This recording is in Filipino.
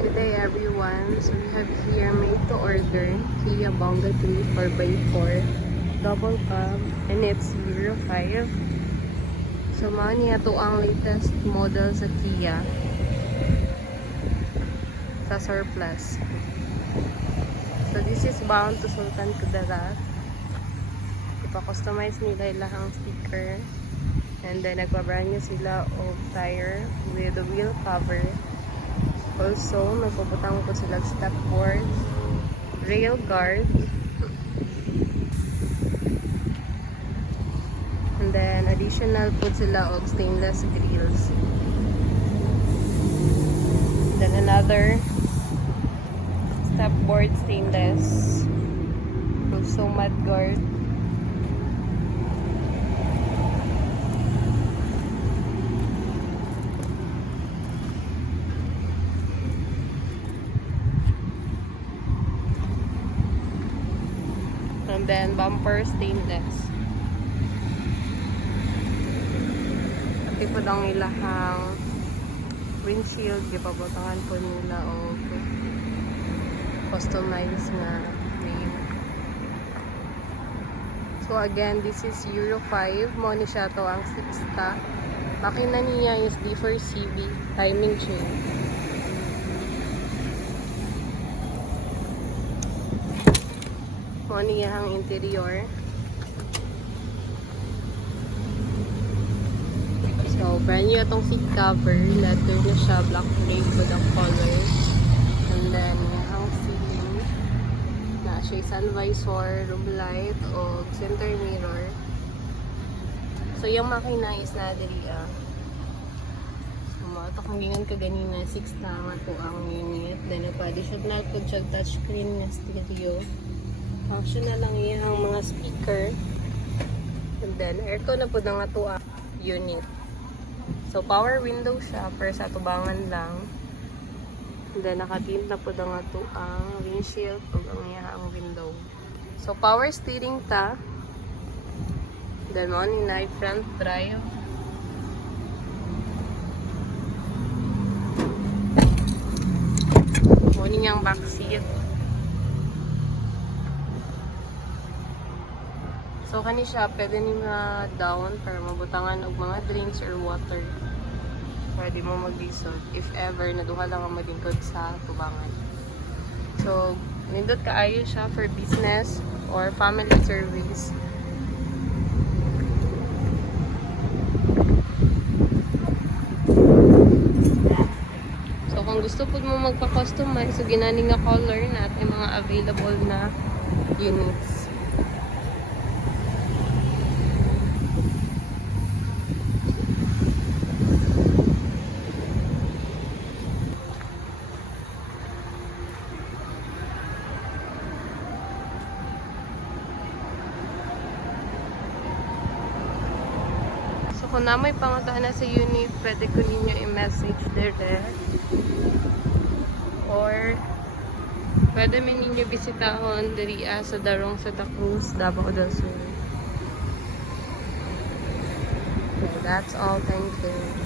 Good day everyone. So we have here made to order Kia Bonga 3 4x4 double cab and it's Euro 5. So mao niya to ang latest model sa Kia sa surplus. So this is bound to Sultan Kudarat. Ipa-customize nila ilahang sticker and then nagpa-brand new sila of tire with the wheel cover. Also, nagpaputang ko sila step board, rail guard, and then additional po sila of stainless grills. Then another step board stainless, also mud guard. And then bumper stainless. Pati po lang ilahang windshield, ipabutangan po nila o customized na frame. So again, this is Euro 5. Mo ni siya to ang 6-ta. Makina niya is D4CB timing chain. Mo niya ang interior. So, brand new itong seat cover. Leather na siya, black frame with ang color. And then, ang ceiling. Na siya sun visor, room light, o center mirror. So, yung makina is na diri ito kung gingan ka ganina, 6 tama po ang unit. Then, nagpa-additional po siya touchscreen na stereo. Function na lang yung mga speaker. And then, aircon na po na nga to ang unit. So, power window siya, pero sa tubangan lang. And then, nakatint na po na nga to ang windshield o ang window. So, power steering ta. Then, on na front drive. Morning ang back seat. So, kani siya, pwede ni mga down para mabutangan og mga drinks or water. Pwede mo mag-lisod if ever naduha lang ang malingkod sa tubangan. So, nindot kaayo siya for business or family service. So, kung gusto po mo magpa-customize, so ginani nga color natin mga available na units. Kung na may pangutana sa unit, pwede ko ninyo i-message direct. Or, pwede min ninyo bisitahon diri sa Darong Santa Cruz, Davao del Sur. Okay, that's all. Thank you.